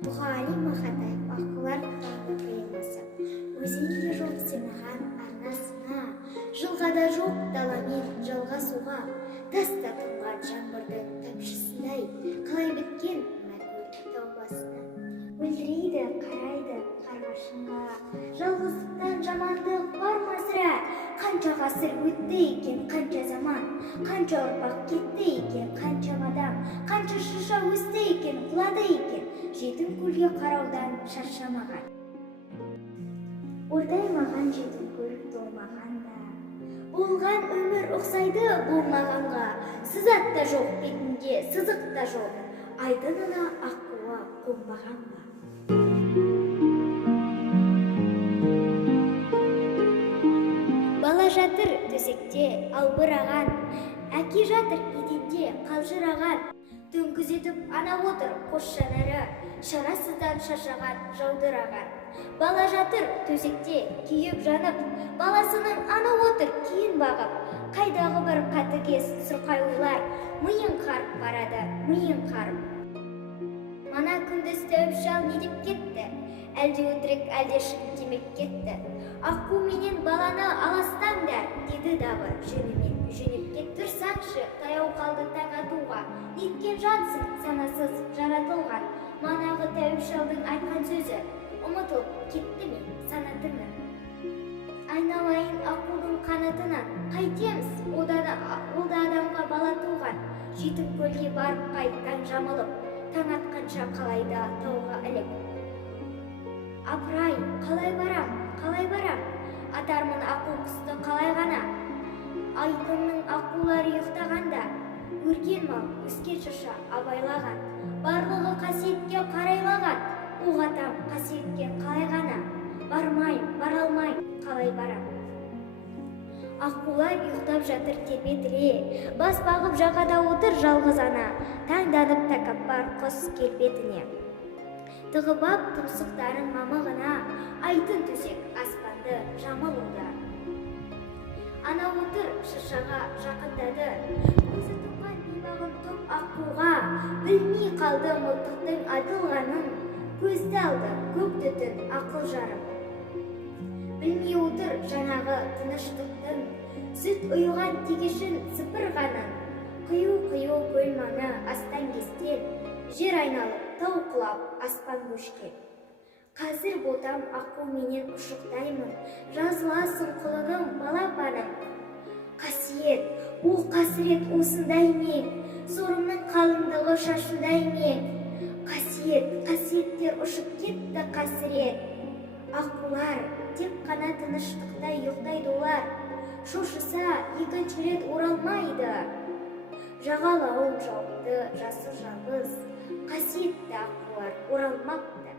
Бұғали мақатай аққулар қыланы қиылмасы. Өзенде жоқ сенаған арнасына, жылғада жоқ даламен жалғасуға, таста тұнған жаңбырдың тамшысындай, қалай біткен мәңгілік таубасына. Мөлдірейді, қарайды қарғашыңға, жалғыздықтан жамандық бар ма сірә? Қанша ғасыр өтті екен, қанша заман, қанша ұрпақ кетті екен, қанша мадам, қанша шырша өсті екен, құлады екен, жетім көлге қараудан шаршамаған. Ортаймаған жетім көл толмаған да, болған өмір ұқсайды болмағанға, сызат та жоқ бетінде, сызық та жоқ, айдынына аққуы қонбаған ба. Бала жатыр төсекте албыраған, әке жатыр еденде қалжыраған, төңкізетіп ана отыр қос жанары, шарасыздан шаршаған жаудыраған. Бала жатыр төсекте күйіп жанып, баласының ана отыр кейін бағып, қайдағы бір қатыгез сұрқай ойлар, миын қарып барады, миын қарып. Мана күндіз тәуіп шал не деп кетті, әлде өтірік, әлде шын демек кетті. Аққу менен баланы аластаңдар, деді дағы жөнімен жөнеп кет. Тұрсаңшы, таяу қалды таң атуға, неткен жансың санасыз жаратылған. Манағы тәуіп шалдың айтқан сөзі ұмытылып кетті ме санатыңа? Айналайын аққудың қанатынан, қайтеміз, ол да адамға бала туған. Жетім көлге барып қайттан жамылып, таң атқанша қалайда тауға іліп. Апырай, қалай барам, қалай барам, атармын аққу құсты қалай ғана. Айқынның аққулары ұйықтағанда, өрген мал, өскен шырша абайлаған, барлығы қасиетке қарайлаған, оғатам қасиетке қалай ғана. Бармайым, бара алмайым, қалай барам. Аққулар ұйықтап жатыр тербетіле, бас бағып жағада отыр жалғыз ана, таңданып тәкаппар құс келбетіне. Тығып ап тұмсықтарын мамығына, айтын төсек аспанды жамылуда. Ана отыр шыршаға жақындады, көзі тұнған бейбағын тұп аққуға, білмей қалды мылтықтың атылғанын, көзді алды көк түтін ақыл жарым. Білмей отыр жаңағы тыныштықтың, сүт ұйыған тегешін сыпырғанын, қию-қию бөлманы астан кестен, жер айналып тау құлап аспан көшкен. Қазір ботам аққу менен ұшықтаймын, жазыласың құлыным балапаным. Қасиет, о қасірет осындай ме, сорымның қалыңдығы шашындай ме? Қасиет, қасиеттер ұшып кетті қасірет. Аққулар тек қана тыныштықта ұйықтайды олар, шошыса екінші рет оралмайды. Жағалауын жауапты жасы жалғыз, қасиетті аққулар оралмапты.